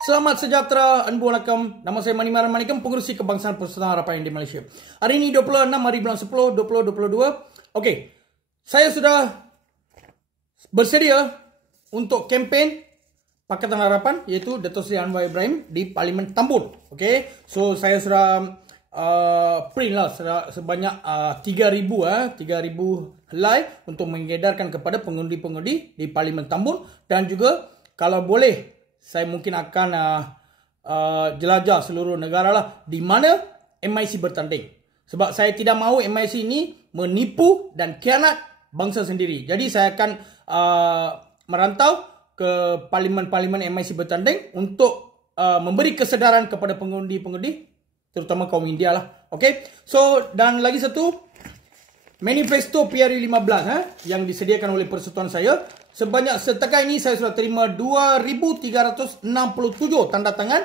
Selamat sejahtera, Assalamualaikum. Nama saya Mani Manikam, pengurusi Kebangsaan Persatuan Harapan di Malaysia. Hari ini 26 hari bulan 10 2022. Okey. Saya sudah bersedia untuk kempen Pakatan Harapan iaitu Dato' Seri Anwar Ibrahim di Parlimen Tambun. Okey. So saya sudah print lah sebanyak 3,000 helai untuk mengedarkan kepada pengundi-pengundi di Parlimen Tambun, dan juga kalau boleh saya mungkin akan jelajah seluruh negara lah di mana MIC bertanding. Sebab saya tidak mahu MIC ini menipu dan khianat bangsa sendiri. Jadi saya akan merantau ke parlimen-parlimen MIC bertanding untuk memberi kesedaran kepada pengundi-pengundi, terutama kaum India lah. Okay. So, dan lagi satu, manifesto PRU15 yang disediakan oleh persatuan saya. Sebanyak setakat ini saya sudah terima 2,367 tanda tangan,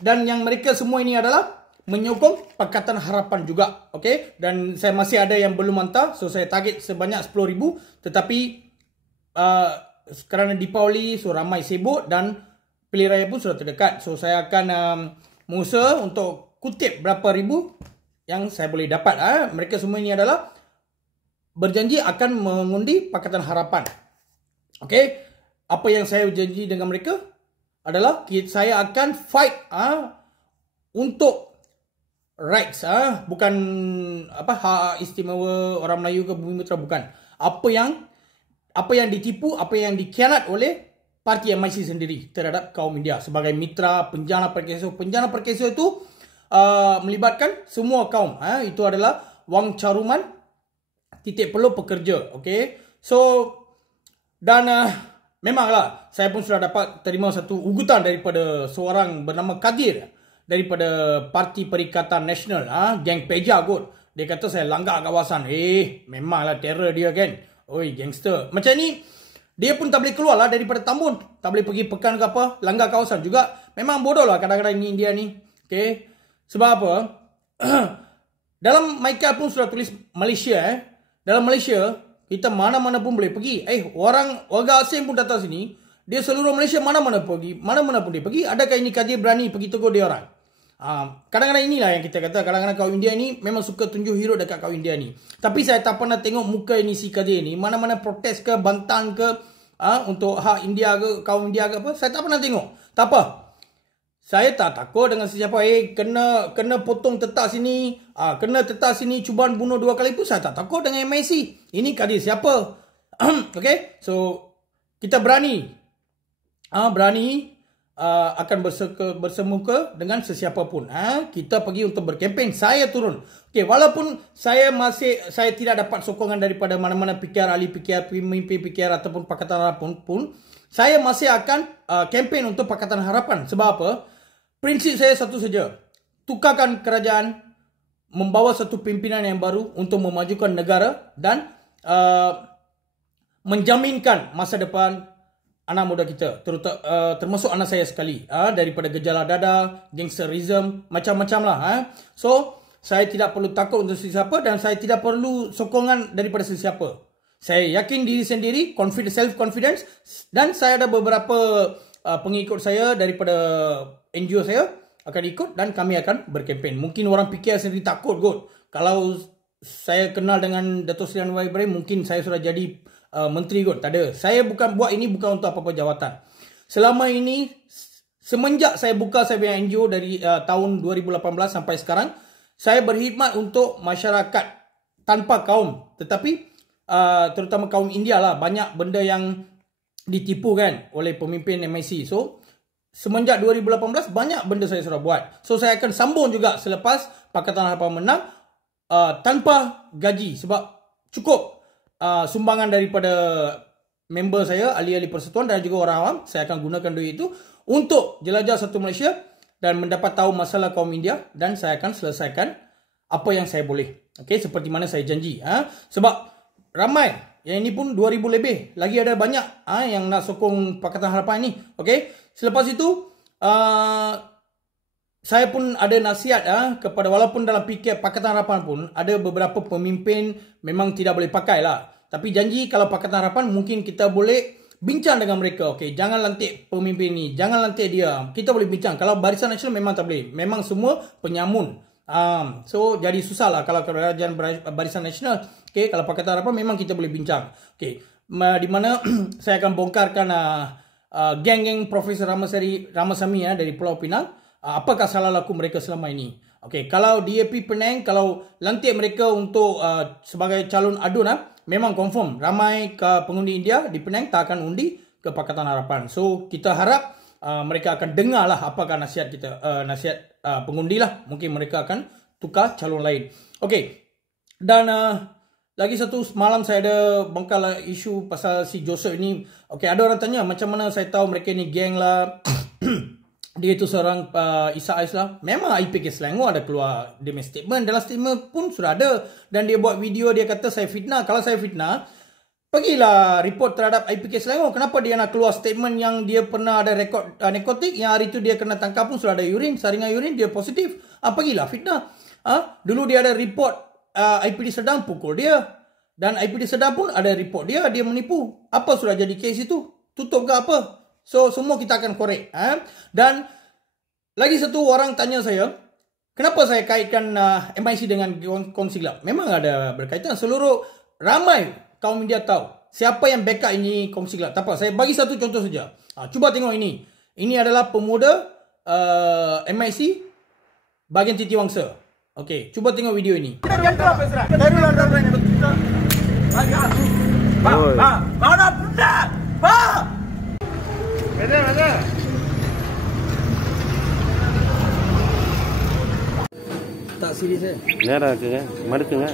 dan yang mereka semua ini adalah menyokong Pakatan Harapan juga. Okey, dan saya masih ada yang belum hantar, so saya target sebanyak 10,000, tetapi kerana Deepavali so ramai sibuk dan pilihan raya pun sudah terdekat, so saya akan mengusaha untuk kutip berapa ribu yang saya boleh dapat. Mereka semua ini adalah berjanji akan mengundi Pakatan Harapan. Okey, apa yang saya janji dengan mereka adalah saya akan fight untuk rights, bukan hak istimewa orang Melayu ke Bumi Putera, bukan. Apa yang ditipu, apa yang dikhianat oleh parti MIC sendiri terhadap kaum India sebagai mitra penjana perkeso. Penjana perkeso itu melibatkan semua kaum. Itu adalah wang caruman, titik perlu pekerja. Okey. So, dan memanglah saya pun sudah dapat terima satu ugutan daripada seorang bernama Kadir daripada Parti Perikatan Nasional, geng Peja kot. Dia kata saya langgar kawasan. Memanglah terror dia kan. Oi, gangster. Macam ni dia pun tak boleh keluar lah daripada Tambun. Tak boleh pergi pekan ke apa, langgar kawasan juga. Memang bodoh lah kadang-kadang ni India ni. Okey. Sebab apa? Dalam Michael pun sudah tulis Malaysia. Dalam Malaysia kita mana-mana pun boleh pergi. Warga asing pun datang sini. Dia seluruh Malaysia mana-mana pergi. Mana-mana pun dia pergi. Adakah ini Kadir berani pergi tegur dia orang? Kadang-kadang inilah yang kita kata. Kadang-kadang kaum India ni memang suka tunjuk hero dekat kaum India ni. Tapi saya tak pernah tengok muka ini si Kadir ni. Mana-mana protes ke, bantan ke, untuk hak India ke, kaum India ke apa. Saya tak pernah tengok. Tak apa. Saya tak takut dengan sesiapa. Kena potong tetap sini, kena tetap sini, cubaan bunuh 2 kali pun saya tak takut dengan MIC. Ini Kadir siapa? Okay. So, kita berani. Akan bersemuka dengan sesiapa pun. Kita pergi untuk berkempen. Saya turun. Okay, walaupun saya tidak dapat sokongan daripada mana-mana PKR, ahli PKR, pemimpin PKR ataupun Pakatan Harapan pun, saya masih akan kempen untuk Pakatan Harapan. Sebab apa? Prinsip saya satu saja. Tukarkan kerajaan, membawa satu pimpinan yang baru untuk memajukan negara dan menjaminkan masa depan anak muda kita, termasuk anak saya sekali, daripada gejala dada, gangsterism, macam-macam lah. So, saya tidak perlu takut untuk sesiapa dan saya tidak perlu sokongan daripada sesiapa. Saya yakin diri sendiri, self-confidence, dan saya ada beberapa pengikut saya daripada NGO saya akan ikut dan kami akan berkempen. Mungkin orang fikir sendiri takut kot. Kalau saya kenal dengan Dato' Seri Anwar Ibrahim, mungkin saya sudah jadi menteri kot. Tak ada. Saya buat ini bukan untuk apa-apa jawatan. Selama ini, semenjak saya buka saya punya NGO dari tahun 2018 sampai sekarang, saya berkhidmat untuk masyarakat tanpa kaum. Tetapi terutama kaum India lah. Banyak benda yang ditipu kan oleh pemimpin MIC. So, semenjak 2018 banyak benda saya sudah buat. So, saya akan sambung juga selepas Pakatan Harapan menang tanpa gaji. Sebab cukup sumbangan daripada member saya, ahli-ahli persatuan dan juga orang awam. Saya akan gunakan duit itu untuk jelajah satu Malaysia dan mendapat tahu masalah kaum India, dan saya akan selesaikan apa yang saya boleh. Okay, seperti mana saya janji. Sebab ramai. Yang ini pun 2,000 lebih. Lagi ada banyak yang nak sokong Pakatan Harapan ini. Okay. Selepas itu, saya pun ada nasihat kepada, walaupun dalam fikir Pakatan Harapan pun ada beberapa pemimpin memang tidak boleh pakai lah. Tapi janji kalau Pakatan Harapan mungkin kita boleh bincang dengan mereka. Okey, jangan lantik pemimpin ni, jangan lantik dia. Kita boleh bincang. Kalau Barisan Nasional memang tak boleh. Memang semua penyamun. So jadi susah lah kalau kerajaan Barisan Nasional. Okey, kalau Pakatan Harapan memang kita boleh bincang. Okey, di mana saya akan bongkarkan geng-geng Profesor Ramasamy dari Pulau Pinang. Apakah salah laku mereka selama ini? Okey, kalau DAP Penang kalau lantik mereka untuk sebagai calon adun, memang confirm ramai pengundi India di Penang tak akan undi ke Pakatan Harapan. So kita harap mereka akan dengar lah apakah nasihat kita, nasihat pengundi lah. Mungkin mereka akan tukar calon lain. Okey, dan lagi satu, malam saya ada bongkar isu pasal si Joseph ini. Okey, ada orang tanya macam mana saya tahu mereka ni geng lah. Dia itu seorang Isa Ais lah. Memang IPK Selangor ada keluar dia statement. Dalam statement pun sudah ada. Dan dia buat video, dia kata saya fitnah. Kalau saya fitnah, pergilah report terhadap IPK Selangor. Kenapa dia nak keluar statement yang dia pernah ada rekod narkotik, yang hari tu dia kena tangkap pun sudah ada urine, saringan urine dia positif. Pergilah fitnah. Dulu dia ada report IPD Sedang pukul dia. Dan IPD Sedang pun ada report dia menipu. Apa sudah jadi kes itu? Tutup ke apa? So semua kita akan korek. Dan lagi satu orang tanya saya, kenapa saya kaitkan MIC dengan Kongsi Gelap? Memang ada berkaitan. Seluruh ramai kaum media tahu siapa yang backup ini Kongsi Gelap. Tak apa, saya bagi satu contoh saja. Cuba tengok ini. Ini adalah pemuda MIC bahagian Titiwangsa. Okey, cuba tengok video ini. Mana benda? Ada. Tak serius saya. Nara ke kan? Mari tengah.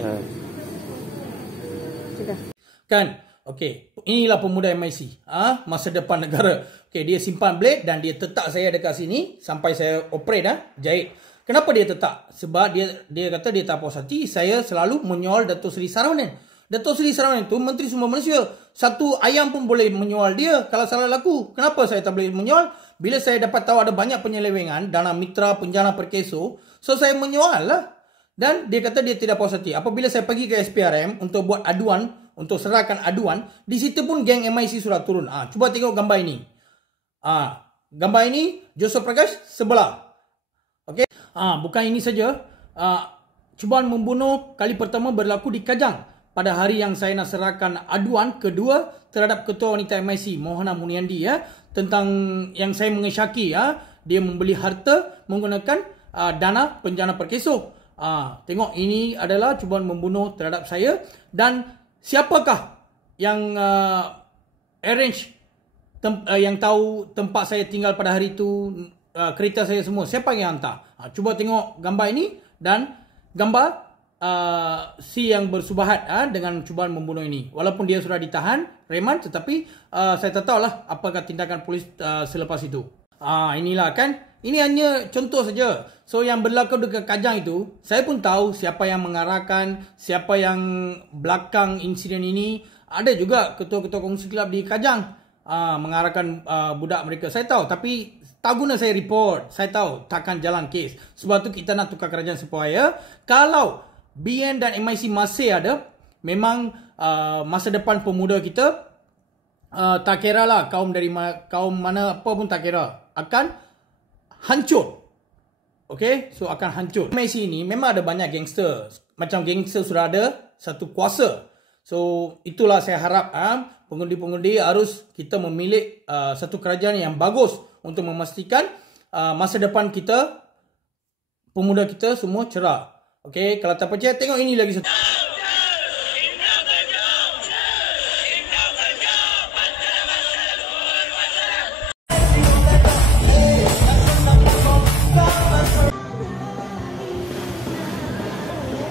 Sudah. Kan? Okey, inilah pemuda MIC. Masa depan negara. Okey, dia simpan blade dan dia tetak saya dekat sini sampai saya operate jahit. Kenapa dia tetak? Sebab dia kata dia tak puas hati saya selalu menyoal Datuk Seri Saravanan. Datuk Seri Saravanan itu Menteri Sumber Manusia. Satu ayam pun boleh menyoal dia kalau salah laku. Kenapa saya tak boleh menyoal? Bila saya dapat tahu ada banyak penyelewengan Dana Mitra, Penjana Perkeso, so saya menyoal lah. Dan dia kata dia tidak puas hati. Apabila saya pergi ke SPRM untuk buat aduan, untuk serahkan aduan, di situ pun geng MIC sudah turun. Cuba tengok gambar ini. Gambar ini Joseph Prakash sebelah. Okey. Bukan ini saja. Cubaan membunuh kali pertama berlaku di Kajang. Pada hari yang saya nak serahkan aduan kedua terhadap Ketua Wanita MIC Mohana Muniandi tentang yang saya mengesyaki dia membeli harta menggunakan dana Penjana Perkeso. Tengok, ini adalah cubaan membunuh terhadap saya. Dan siapakah yang arrange yang tahu tempat saya tinggal pada hari itu, kereta saya semua, siapa yang hantar? Cuba tengok gambar ini dan gambar si yang bersubahat dengan cubaan membunuh ini. Walaupun dia sudah ditahan reman, tetapi saya tak tahulah apakah tindakan polis selepas itu. Inilah kan. Ini hanya contoh saja. So yang berlaku dekat Kajang itu, saya pun tahu siapa yang mengarahkan, siapa yang belakang insiden ini. Ada juga ketua-ketua Kongsi Gelap di Kajang mengarahkan budak mereka. Saya tahu, tapi tak guna saya report. Saya tahu takkan jalan kes. Sebab tu kita nak tukar kerajaan supaya kalau BN dan MIC masih ada, memang masa depan pemuda kita tak kira lah kaum mana apa pun tak kira, akan hancur. Okay, so akan hancur. MIC ini memang ada banyak gangster. Macam gangster sudah ada satu kuasa. So itulah saya harap pengundi-pengundi harus kita memilih satu kerajaan yang bagus untuk memastikan masa depan kita, pemuda kita semua cerah. Okey, kalau tak percaya tengok ini lagi satu.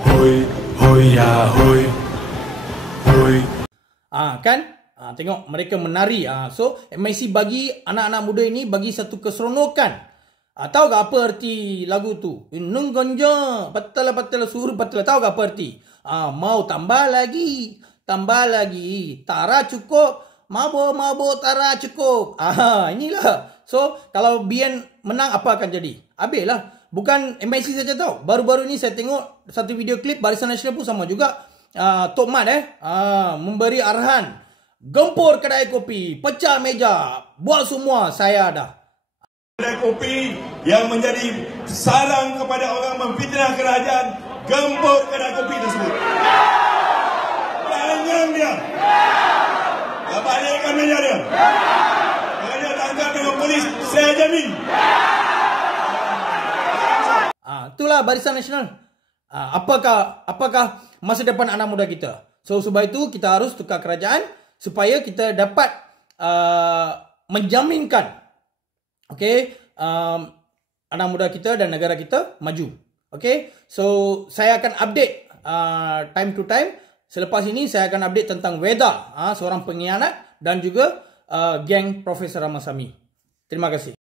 Hoi, hoi ya, hoi. Hoi. Kan? Tengok mereka menari. So MIC bagi anak-anak muda ini bagi satu keseronokan. Tahu tak apa arti lagu tu? Nung gonja, patala suruh patala. Tahu tak apa arti? Mau tambah lagi, tara cukup, mabuk tara cukup. Inilah. So kalau BN menang apa akan jadi? Habislah. Bukan MIC saja tahu. Baru-baru ni saya tengok satu video klip Barisan Nasional pun sama juga. Tok Mat memberi arahan gempur kedai kopi, pecah meja, buat semua, saya ada. Kedai kopi yang menjadi sarang kepada orang memfitnah kerajaan, gempur kedai kopi tersebut. Tanyang dia. Balikkan meja dia. Kalau dia tangkap dengan polis, saya jamin. Itulah Barisan Nasional. Apakah masa depan anak muda kita? So sebab itu kita harus tukar kerajaan supaya kita dapat menjaminkan anak muda kita dan negara kita maju. So saya akan update time to time. Selepas ini saya akan update tentang Weda, seorang pengkhianat, dan juga geng Profesor Ramasamy. Terima kasih.